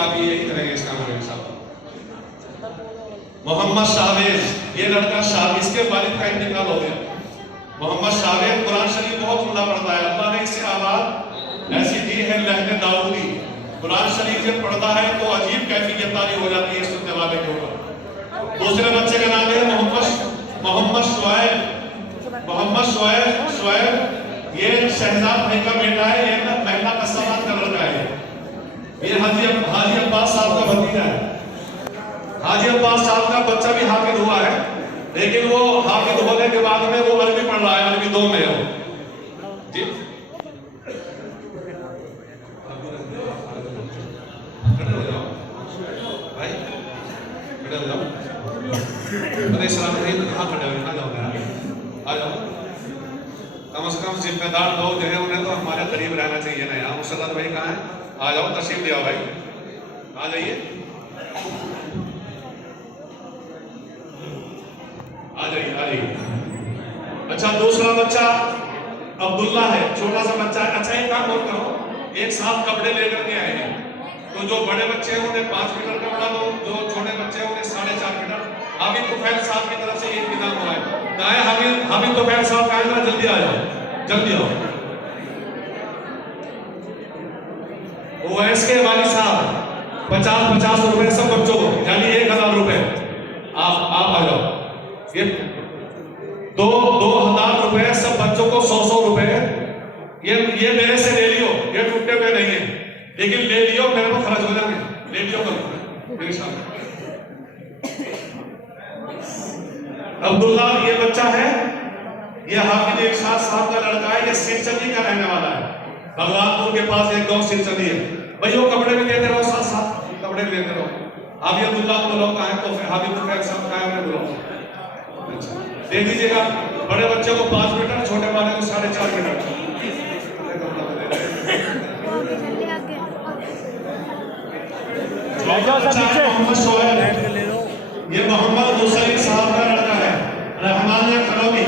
का भी यही करेंगे इसका नाम इंशाअल्लाह। मोहम्मद शावेज, ये लड़का इसके वालिद का इंतकाल हो गया। मोहम्मद शावेज कुरान शरीफ बहुत उम्दा पढ़ता है, अल्लाह ने इसे आवाज ऐसी दी है लहने दाऊदी, कुरान शरीफ जब पढ़ता है तो अजीब कैफियत तारी हो जाती है सुनने वाले के ऊपर। दूसरे बच्चे का नाम है मोहम्मद शुएब, ये शहजाद भाई का बेटा है, ये महिला का सवाल कर रखा है। ये हाजी अब्बास साहब का भतीजा है। हाजी अब्बास साहब का बच्चा भी हाफिज हुआ है, लेकिन वो हाफिज होने के बाद में वो अरबी पढ़ रहा है, अरबी 2 में है जी। भाई खड़े हो जाओ, अरे सलाम नहीं कहाँ खड़े हो, आ जाओ, आ जाओ। कम से कम जिम्मेदार लोग जो है उन्हें तो हमारे करीब रहना चाहिए ना। यहाँ मुसद्दत भाई कहाँ है, आ जाओ, तशरीफ ले आओ भाई, आ जाइए, आ जाइए। अच्छा, दूसरा बच्चा अब्दुल्ला है, छोटा सा बच्चा है। अच्छा, एक काम और करो, एक साथ कपड़े लेकर के आए हैं, तो जो बड़े बच्चे हैं उन्हें 5 मीटर कपड़ा दो, जो छोटे बच्चे हैं उन्हें 4.5 मीटर। हामिद तुफैल साहब की तरफ से ये इंतजाम हुआ है। कहाँ है हामिद तुफैल साहब, कहाँ है? जल्दी आ जाओ, जल्दी आओ। ओवैस के वाली साहब 50 रुपए सब बच्चों को, यानी 1000 रुपए। आप आ जाओ। ये 2000 रुपए सब बच्चों को, 100 रुपए। ये मेरे से ले लियो, ये टूटे हुए नहीं है, लेकिन ले लियो, मेरे को खर्च हो जाएंगे, ले लियो कल मेरे साथ। अब्दुल्ला ये बच्चा है, ये हाफिज इरशाद साहब का लड़का है, ये सिरचली का रहने वाला है। भगवानपुर के पास एक गांव सिरचली है। भाई वो कपड़े भी देते रहो, साथ कपड़े भी देते रहो। हाफिज अब्दुल्ला को बुलाओ, कहाँ है? तो हाफिज तुफैल साहब कहाँ है, उन्हें बुलाओ, दे दीजिएगा। बड़े बच्चे को 5 मीटर, छोटे वाले को 4.5 मीटर। मोहम्मद शुएब, ये मोहम्मद मुसलिम साहब का लड़का है, रहमानिया खनौमी,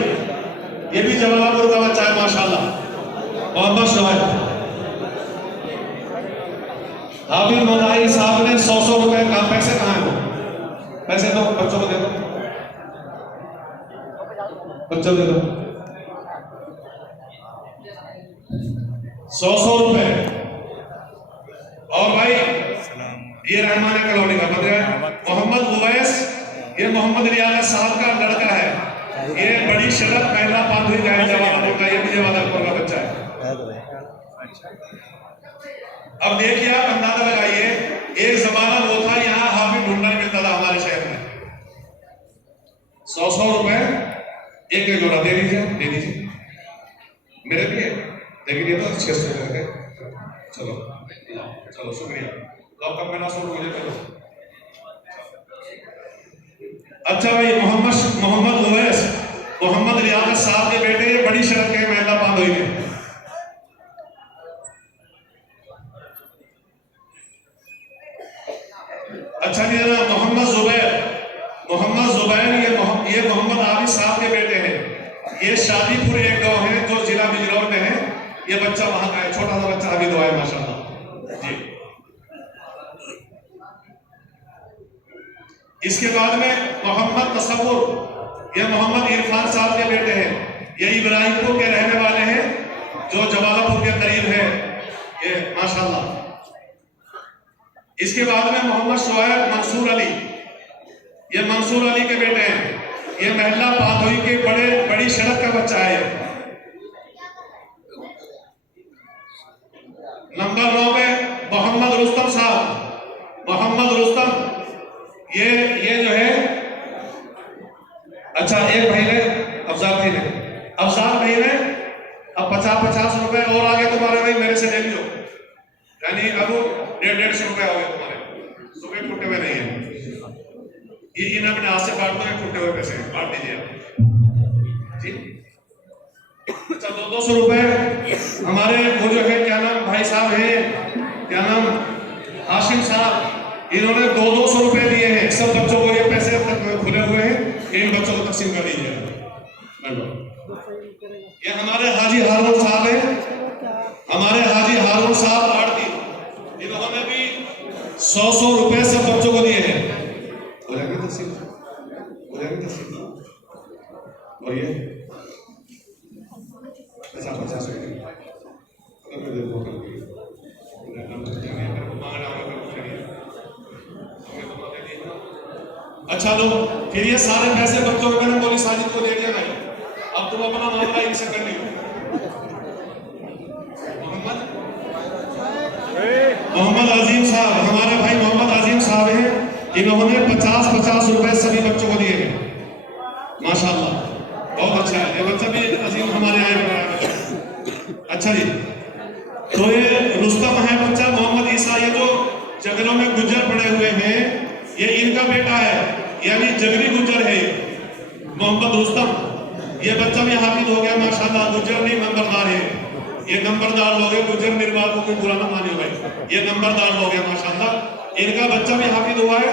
ये भी जवालापुर का बच्चा है माशाल्लाह। मोहम्मद शुएब। हाफिज मदाही साहब ने 100 रुपए का, पैसे कहाँ है? पैसे दो, बच्चों को दे दो, बच्चों दे दो 100 रुपए। और भाई ये रहमान कॉलोनी का बता है मोहम्मद उवैस, ये मोहम्मद रियाज साहब का लड़का है, ये बड़ी शरत महिला पांधुई जाए जवानपुर का, ये भी जवानपुर का बच्चा है। अब देखिए, आप अंदाजा लगाइए, एक जमाना वो था यहाँ हाफिज ढूंढना मिलता था हमारे शहर में। 100 रुपए एक जोड़ा दे दीजिए, मेरे लिए, लेकिन ये तो 600 करके। चलो शुक्रिया, कब मेरा 100 मुझे करो। अच्छा भाई, मोहम्मद उवैस, मोहम्मद रियाज साहब के बेटे, ये बड़ी शरत के महिला पांधोई में। अच्छा जी, मोहम्मद जुबैर, ये मोहम्मद आबिद साहब के बेटे हैं। ये शादीपुर एक गांव है जो जिला बिजनौर में है। ये बच्चा वहां का है, छोटा सा बच्चा अभी दुआ है माशाल्लाह जी। इसके बाद में मोहम्मद तसव्वुर, ये मोहम्मद इरफान साहब के बेटे हैं। ये इब्राहिमपुर के रहने वाले हैं, जो जवालापुर के करीब है, ये माशाल्लाह। इसके बाद में मोहम्मद शुएब मंसूर अली, ये मंसूर अली के बेटे हैं। ये महिला पांधोई के बड़ी शरत का बच्चा है। नंबर 9 पे मोहम्मद रुस्तम साहब, ये जो है, अच्छा एक भाई ने अफजाल भाई ने अब 50 रुपए और आगे तुम्हारे भाई मेरे से ले लियो, यानी अब 150 रुपए हो गए तुम्हारे, सुबह टूटे हुए नहीं है। ये इन अपने हाथ से काट दो, टूटे हुए पैसे काट दीजिए जी। अच्छा, 200 रुपए हमारे वो जो है, क्या नाम भाई साहब है, क्या नाम, हाशिम साहब, इन्होंने 200 रुपए दिए हैं सब बच्चों को। ये पैसे तक खुले हुए हैं, इन बच्चों को तकसीम कर दीजिए। ये हमारे हाजी हारून साहब हैं, आड़ती, इन्होंने भी 100 रुपए सब बच्चों को दिए हैं। हो जाएगी तस्वीर, हो जाएगी तस्वीर। और ये 50 अच्छा लो, फिर ये सारे पैसे बच्चों को मैंने मौलवी साजिद को दे दिया भाई। अब तुम अपना मामला इनसे कर लो। मोहम्मद अजीम साहब, हमारे भाई मोहम्मद अजीम साहब हैं, इन्होंने 50 रुपए सभी बच्चों को दिए हैं। माशाल्लाह, बहुत अच्छा है। ये बच्चा भी अजीम हमारे आए। अच्छा जी, तो ये रुस्तम है बच्चा, मोहम्मद ईसा, ये जो जंगलों में गुज्जर पड़े हुए हैं, ये इनका बेटा है, यानी जगरी गुज्जर है मोहम्मद रुस्तम। ये बच्चा भी हाफिज हो गया माशाल्लाह। गुज्जर नहीं नंबरदार है, ये नंबरदार लोग हैं। गुज्जर निर्वाल को कोई बुरा ना मानियो भाई, ये नंबरदार लोग हैं माशाल्लाह। इनका बच्चा भी हाफिज हुआ है,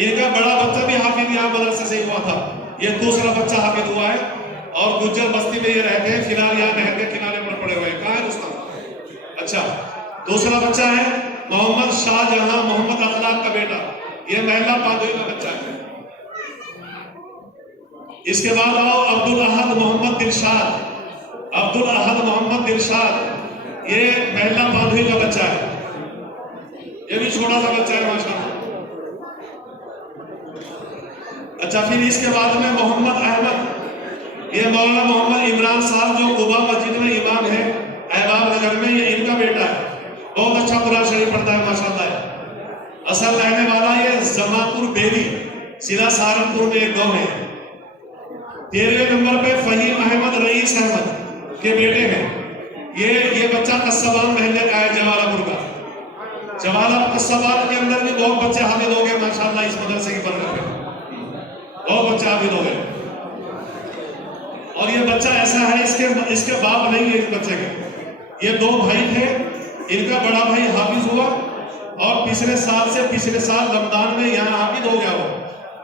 इनका बड़ा बच्चा भी हाफिज यहाँ मदरसे से हुआ था, ये दूसरा बच्चा हाफिज हुआ है। और गुज्जर बस्ती में ये रहते हैं, फिलहाल यहाँ नहर के किनारे पर पड़े हुए हैं। कहाँ है रुस्तम? अच्छा, दूसरा बच्चा है मोहम्मद शाहजहां, मोहम्मद अखलाक का बेटा, ये महिला पादरी का बच्चा है। इसके बाद आओ अब्दुल अहद मोहम्मद दिलशाद, अब्दुल अहद मोहम्मद दिलशाद, ये महिला पादरी का बच्चा है, ये भी छोटा सा बच्चा है माशाल्लाह। अच्छा, फिर इसके बाद में मोहम्मद अहमद, ये मौलाना मोहम्मद इमरान साहब जो कुबा मस्जिद में इमाम है अहबाब नगर में, ये इनका बेटा है। बहुत अच्छा कुरान शरीफ पढ़ता है माशाल्लाह। असल रहने वाला ये जमापुर बेली, जिला सहारनपुर में एक गांव है। 13वें नंबर पे फहीम अहमद रईस अहमद के बेटे हैं। ये बच्चा कस्बान महल्ले का है, जवालापुर का। जवाला कस्बान के अंदर भी बहुत बच्चे हाफिज हो गए माशाल्लाह इस मदरसे की बरकत पे, बहुत बच्चे हाफिज हो गए। और ये बच्चा ऐसा है, इसके बाप नहीं है इस बच्चे के, ये 2 भाई थे। इनका बड़ा भाई हाफिज हुआ और पिछले साल रमजान में यहाँ हाफिज हो गया।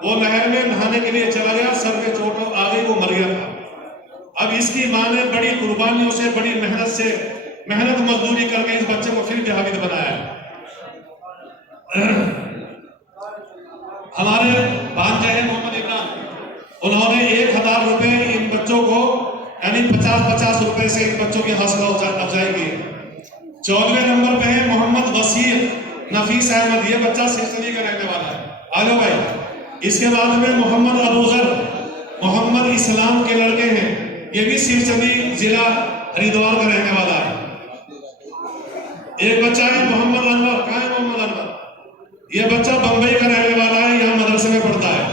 वो नहर में नहाने के लिए चला गया, सर में चोट आ गई, वो मर गया था। अब इसकी माँ ने बड़ी कुर्बानियों से, बड़ी मेहनत मजदूरी करके इस बच्चे को फिर भी हाफिज बनाया। हमारे भांजे हैं मोहम्मद इमरान, उन्होंने 1000 रुपए इन बच्चों को, यानी 50 रुपए से इन बच्चों की हौसला अफजाई की। 14वें नंबर पे है मोहम्मद वसीर नफीस अहमद, ये बच्चा सिलसिले का रहने वाला है। आ जाओ भाई। इसके बाद में मोहम्मद अबूजर, मोहम्मद इस्लाम के लड़के हैं, ये भी सिलसिले जिला हरिद्वार का रहने वाला है। एक बच्चा है मोहम्मद अनवर, कहाँ है मोहम्मद अनवर? ये बच्चा बंबई का रहने वाला है, यहाँ मदरसे में पढ़ता है।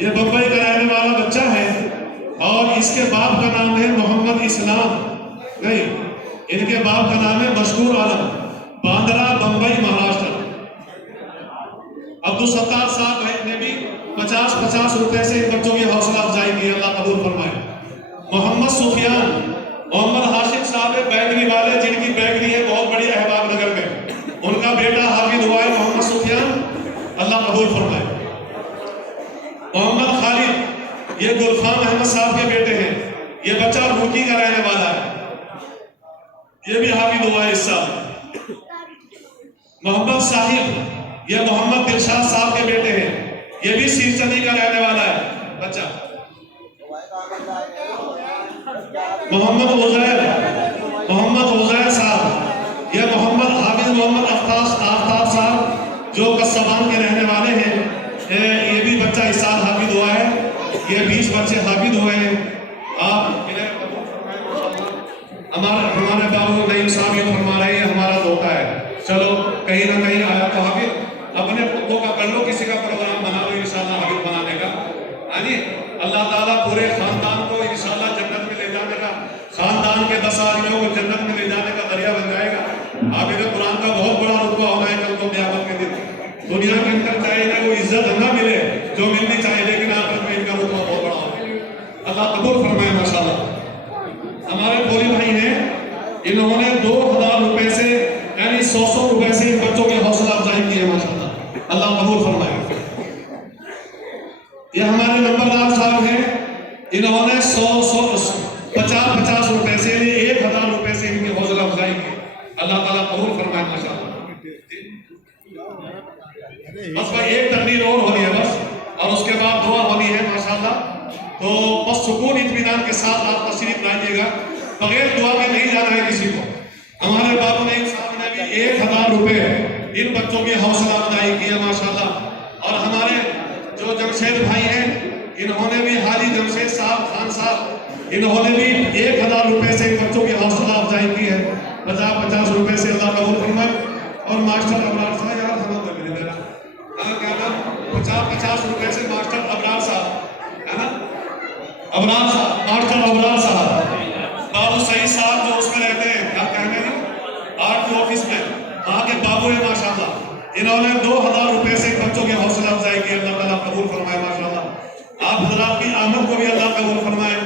ये बंबई का रहने वाला बच्चा है और इसके बाप का नाम है मोहम्मद इस्लाम, नहीं, इनके बाप का नाम है मशहूर आलम, बांद्रा बंबई महाराष्ट्र। अब्दुल सत्तार साहब ने भी 50 रुपए से इन बच्चों की हौसला अफजाई की, अल्लाह कबूल फरमाए। मोहम्मद सुफियान, मोहम्मद हाशिम साहब बैकरी वाले, जिनकी बैकरी है बहुत बड़ी अहबाब नगर में, उनका बेटा हाफिज हुआ है मोहम्मद सुफियान, अल्लाह कबूल फरमाए। मोहम्मद खालिद, ये गुलफाम अहमद साहब के बेटे हैं, ये बच्चा रुकी का रहने वाला है, ये भी हाफिज हुआ है इस साल। मोहम्मद साहिब, ये मोहम्मद दिलशाद साहब के बेटे हैं, ये भी सिरचंदी का रहने वाला है बच्चा। मोहम्मद उजैर साहब, ये मोहम्मद हाफिज मोहम्मद आफ्ताब साहब जो कस्बान के रहने वाले हैं, ये भी बच्चा इस साल हाफिज हुआ है। ये 20 बच्चे हाफिज हुए हैं। आप हमारे बाबू नईम साहब ये फरमा रहे हैं, हमारा धोखा है। चलो कहीं ना कहीं आया तो हाफिज अपने पुत्रों का कर लो, किसी का प्रोग्राम बना लो इंशाल्लाह हाफिज बनाने का। यानी अल्लाह ताला पूरे खानदान को इंशाल्लाह जन्नत में ले जाने का, खानदान के 10 आदमियों को जन्नत में ले जाने का दरिया बन जाएगा। हाफिज कुरान का बहुत बड़ा रुतबा होना है कल को क़यामत के दिन। दुनिया के अंदर चाहे ना वो इज्जत ना मिले जो मिलनी चाहिए, लेकिन आखिरत में इनका रुतबा बहुत बड़ा होगा। अल्लाह कबूल फरमाए माशाल्लाह। हमारे भोले भाई हैं, इन्होंने 2000 रुपए से, यानी 100 रुपए से इन बच्चों की हौसला अफजाई की है माशाल्लाह, अल्लाह कबूल फरमाए। ये हमारे नंबरदार साहब हैं, इन्होंने 50 रुपए से, 1000 रुपए से इनकी हौसला अफजाई की, अल्लाह ताला कबूल फरमाए माशाल्लाह। बस भाई एक तकरीर और होनी है बस, और उसके बाद दुआ होनी है माशाल्लाह। तो बस सुकून इत्मीनान के साथ आप तशरीफ लाइएगा, बगैर दुआ के नहीं जाना है किसी को। हमारे बाबू नईम साहब ने भी 1000 रुपए इन बच्चों की हौसला अफजाई की है माशाल्लाह। और हमारे जो जमशेद भाई हैं, इन्होंने भी हाजी जमशेद साहब खान साहब, इन्होंने भी 1000 रुपए से इन बच्चों की हौसला अफजाई की है। 50-50 रुपए से अल्लाह कबूल फरमाए। और मास्टर अबरार साहब, यार समझ लग नहीं देना, क्या नाम, 50-50 रुपए से मास्टर अबरार साहब है ना, अबरार साहब, मास्टर अबरार साहब, बाबू सईद साहब जो उसमें रहते हैं, क्या कहने हैं, आरटी ऑफिस में, वहाँ के बाबू है माशाल्लाह। इन्होंने 2000 रुपए से बच्चों की हौसला अफजाई की, अल्लाह ताला कबूल फरमाए माशाल्लाह। आप हजरात की आमद को भी अल्लाह कबूल फरमाए,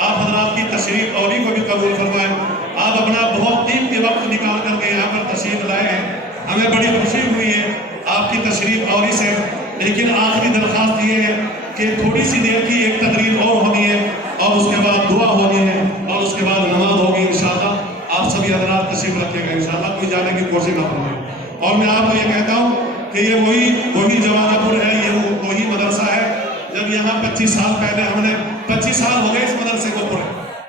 आप हजरात की तशरीफ औरी को भी कबूल फरमाए। आप अपना बहुत कीमती वक्त निकाल करके यहाँ पर तशरीफ लाए हैं, हमें बड़ी खुशी हुई है आपकी तशरीफ औरी से। लेकिन आखिरी दरख्वास्त ये है कि थोड़ी सी देर की एक तकरीर और होनी है, और उसके बाद दुआ होनी है, और उसके बाद नमाज होगी इंशाल्लाह। आप सभी हजरात तशरीफ रखिएगा इंशाल्लाह, कोई जाने की कोशिश ना करें। और मैं आपको ये कहता हूँ कि ये वही जवानापुर है, ये वही मदरसा है। जब यहाँ 25 साल पहले हमने, 25 साल हो गए इस मदरसे को पूरे,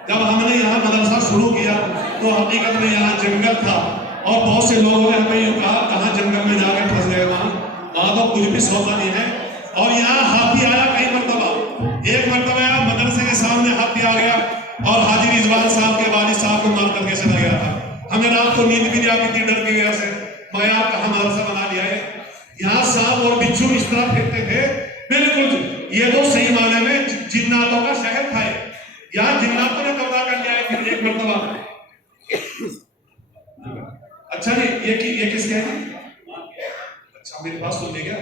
जब हमने यहाँ मदरसा शुरू किया तो हकीकत में यहाँ जंगल था, और बहुत से लोगों ने हमें यूँ कहा कहाँ जंगल में जाके फंस गए, वहाँ तो कुछ भी सौदा नहीं है। और यहाँ हाथी आया कई मरतबा, एक मरतबा आया मदरसे के सामने हाथी आ गया, और हाजी रिजवान साहब के वालिद साहब को मार करके चला गया था। हमें रात को नींद भी नहीं आती थी डर की वजह से, मैं आपका मदरसा बना लिया है। यहाँ सांप और बिच्छू इस तरह फिरते थे, बिल्कुल ये तो सही माने में जिन्नातों का शहर था। यहाँ जिन्नातों ने कब्जा कर लिया है फिर एक मरतबा। अच्छा जी, ये किसके है? अच्छा मेरे पास सुन लिया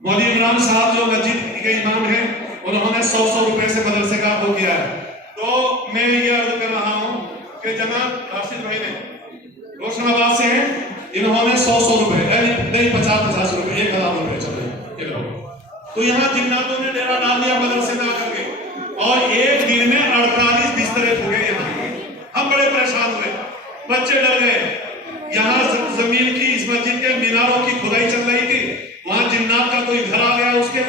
मौलवी इमरान साहब जो मस्जिद के इमाम हैं, उन्होंने 100 रुपए से मदरसे का वो किया है। तो मैं ये अर्ज कर रहा हूँ कि जनाब राशिद भाई ने रोशनाबाद से हैं, इन्होंने 100 रुपए नहीं 50-50 रुपए 1000 रुपए चले। तो यहाँ जिन्नातों ने डेरा डाल दिया मदरसे में आकर के, और एक दिन में 48 बिस्तरे फूके यहाँ। हम बड़े परेशान हुए, बच्चे डर गए। यहाँ जमीन की, इस मस्जिद के मीनारों की खुदाई चल रही थी, वहां जिन्नात का कोई घर आ गया उसमें,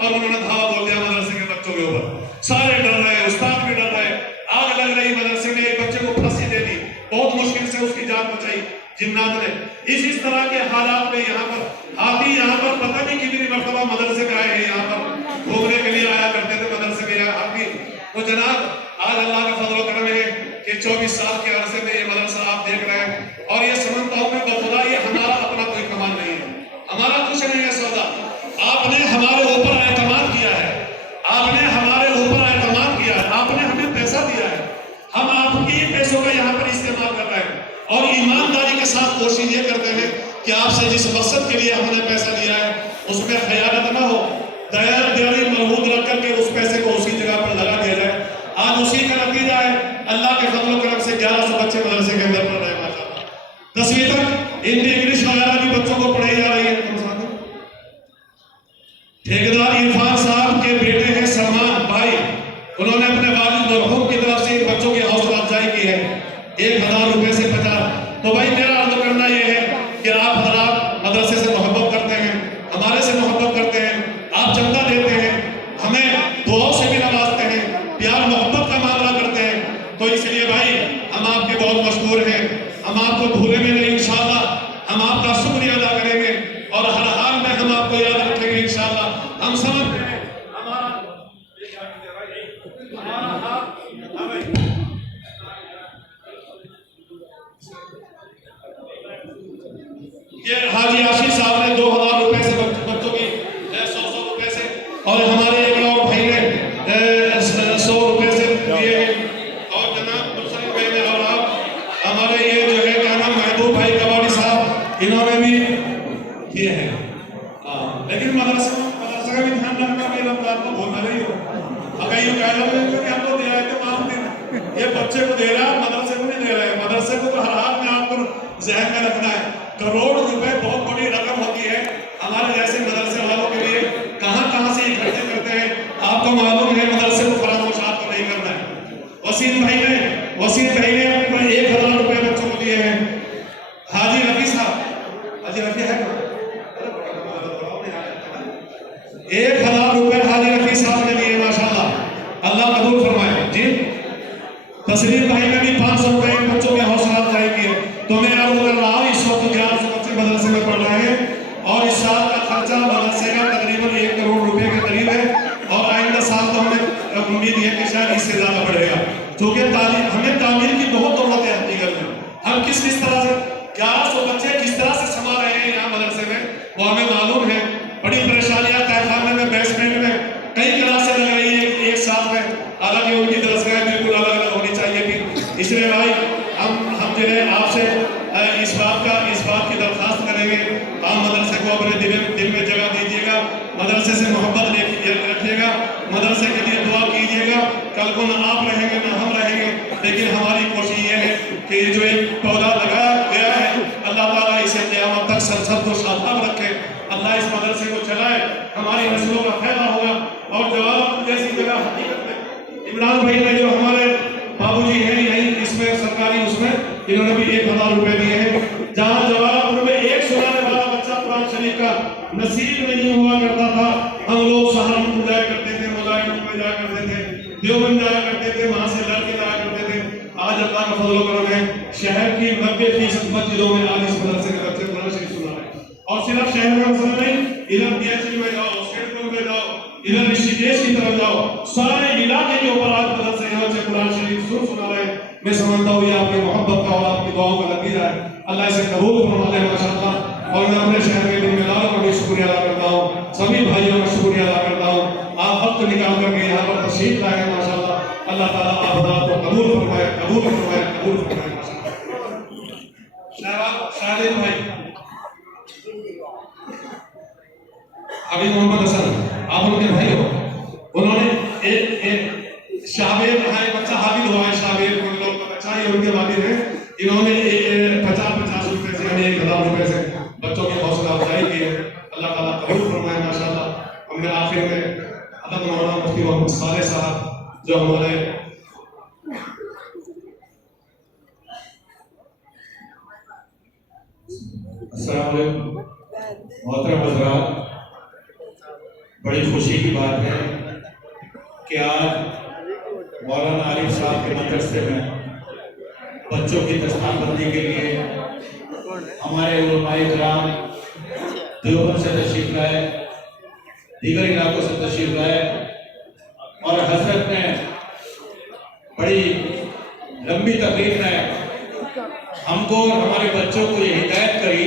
और उन्होंने धावा बोल दिया मदरसे के बच्चों के ऊपर। सारे डर रहे, उस्ताद भी डर रहे, आग लग रही मदरसे में। एक बच्चे को फांसी दे दी, बहुत मुश्किल से उसकी जान बचाई जिन्नात ने। इस तरह के हालात में यहाँ पर हाथी, यहाँ पर पता नहीं कितनी मरतबा मदरसे में आए हैं, यहाँ पर घूमने के लिए आया करते थे मदरसे में हाथी। तो जनाब आज अल्लाह का फजल करम है कि 24 साल के अरसे में ये मदरसा आप देख रहे हैं, और ये समझता हूँ मैं बखुदा ये हमारा अपना कोई कमाल नहीं है, हमारा कुछ नहीं है सौदा। आपने हमारे ऊपर एतमाद किया है, आपने हमारे ऊपर एतमाद किया है, आपने हमें पैसा दिया है, हम आपके पैसों का यहाँ पर इस्तेमाल कर रहे हैं, और ईमानदारी के साथ कोशिश ये करते हैं कि आपसे जिस मकसद के लिए हमने पैसा लिया है उसमें खयानत ना हो, दयाली मरहूद रख करके उस पैसे को उसी जगह पर लगा दिया जाए। आज उसी का नतीजा है, अल्लाह के फजल करम से 1100 बच्चे मदरसे के अंदर पढ़ रहे हैं माशाअल्लाह। 10वीं तक हिंदी इंग्लिश वगैरह भी बच्चों को पढ़ाई जा रही है। ठेकेदार इरफान साहब के बेटे हैं सलमान भाई, उन्होंने अपने वालिद मरहूम की तरफ से बच्चों की हौसला अफजाई की है 1000 रुपए से 50। तो भाई मेरा अर्ज करना यह है कि आप हजरात मदरसे से मोहब्बत करते हैं, हमारे से मोहब्बत करते हैं, आप चंदा देते हैं, हमें दुआओं से भी नवाजते हैं, प्यार मोहब्बत का मामला करते हैं। तो इसलिए भाई हम आपके बहुत मशहूर हैं, हम आपको भूलेंगे नहीं इंशाअल्लाह, हम आपका शुक्रिया अदा करेंगे, और हर हाल में हम आपको याद रखेंगे इंशाअल्लाह। हम समझते हैं ये हाजी आशीष साहब ने 2000 रुपए से बच्चों की 100 रुपए से, और हमारे एक और भाई ने 100 रुपए से दिए, और जनाब मुर्शद भाई ने, और आप हमारे ये जो है क्या नाम महबूब भाई कबाड़ी साहब, इन्होंने भी किए हैं। लेकिन मदरसा का भी ध्यान रखना, भी रमजान को भूलना नहीं हो। अगर ये कह रहे हैं कि हम तो दे रहे थे माफ दिन, ये बच्चे को दे रहा है, मदरसे को नहीं दे रहे हैं। मदरसे को तो हर हाल में आपको जहन में रखना है, करोड़ रुपए बहुत बड़ी रकम होती है हमारे जैसे मदरसे वालों के लिए। कहां से इकट्ठे करते हैं आपको मालूम है, मदरसे को फरामोश आपको नहीं करना है। वसीम भाई ने 1000 रुपए बच्चों को दिए हैं, भाई ने भी 500 रुपए बच्चों के हौसला अफजाई की है। तो मैं अर्ज कर रहा हूँ इस वक्त 1100 बच्चे मदरसे में पढ़ रहे हैं और इस साल का खर्चा मदरसे का तकरीबन 1 करोड़ रुपए के करीब है और आइंदा साल तो हमें उम्मीद है कि शायद इससे ज्यादा बढ़ेगा, क्योंकि हमें तामीर की बहुत जरूरत है हकीकत में। हम किस तरह से 1100 बच्चे किस तरह से समा रहे हैं यहाँ मदरसे में वो हमें मालूम है। बड़ी परेशानियां तहखाने में बेसमेंट में कई क्लासें लग रही है एक साथ में, हालांकि उनकी दरसगाह बिल्कुल अलग अलग होनी चाहिए थी। इसलिए भाई हम जो है आपसे इस बात की दरख्वास्त करेंगे, आप मदरसे को अपने दिल में जगह दीजिएगा, मदरसे से मोहब्बत रखिएगा, मदरसे के लिए दुआ कीजिएगा। कल को ना आप रहेंगे ना हम रहेंगे, लेकिन हमारी कोशिश ये है कि जो एक पौधा लगाया गया है अल्लाह ताला इसे क़यामत तक सरसब्ज़ और शादाब रखे, अल्लाह इस मदरसे को चलाए, हमारी नस्लों का फायदा होगा। और जवाब जैसी जगह हकीकत में इमरान भाई ने जो हमारे बाबूजी हैं यही इसमें सरकारी उसमें इन्होंने भी 1000 रुपए दिए हैं। जहाँ जवाहरपुर में एक सुनाने वाला बच्चा कुरान शरीफ का नसीब नहीं हुआ करता था, हम लोग सहारनपुर जाया करते थे, मुजाहिदपुर में जाया करते थे, देवबंद जाया करते थे, वहां से लड़के जाया करते थे। आज अल्लाह का फजल करम है शहर की 90% मस्जिदों में आज इस मदरसे के बच्चे कुरान शरीफ सुना रहे हैं। और सिर्फ शहर में मसला नहीं, इधर बीएचयू में जाओ, स्टेटपुर में जाओ, इधर ऋषिकेश की तरफ जाओ, सारे इलाके के ऊपर आज मदरसे के बच्चे कुरान शरीफ सुना रहे हैं। मैं समझता हूँ ये आपकी मोहब्बत का और आपकी दुआओं का नतीजा है। अल्लाह इसे कबूल फरमा ले माशाअल्लाह। और मैं अपने शहर के जिम्मेदारों का भी शुक्रिया अदा करता हूँ, सभी भाइयों का शुक्रिया अदा करता हूँ, आप वक्त निकाल करके यहाँ पर तशरीफ लाए हैं माशाअल्लाह। अल्लाह ताला आप को कबूल फरमाए, कबूल फरमाए, कबूल फरमाए माशाअल्लाह। शाहिद भाई अभी मोहम्मद हसन आप उनके भाई हो, उन्होंने एक शाबिर है बच्चा हाबिल हुआ है, शाबिर उन लोग का बच्चा है, उनके वालिद हैं, इन्होंने 50 रुपए से यानी 1000 रुपए से बच्चों की हौसला अफजाई की है। अल्लाह ताला कबूल फरमाए माशाअल्लाह। और मैं आखिर में अदब मौलाना मुफ्ती मोहम्मद साले साहब जो हमारे अस्सलाम वालेकुम मोहतरम हज़रात, बड़ी खुशी की बात है कि आज मौलाना आरिफ साहब के मदरसे में बच्चों की दस्तारबंदी के लिए हमारे उलमाए किराम देवबंद से तशरीफ लाए, दीगर इलाकों से तशरीफ लाए और हजरत ने बड़ी लंबी तकरीर में हमको और हमारे बच्चों को ये हिदायत करी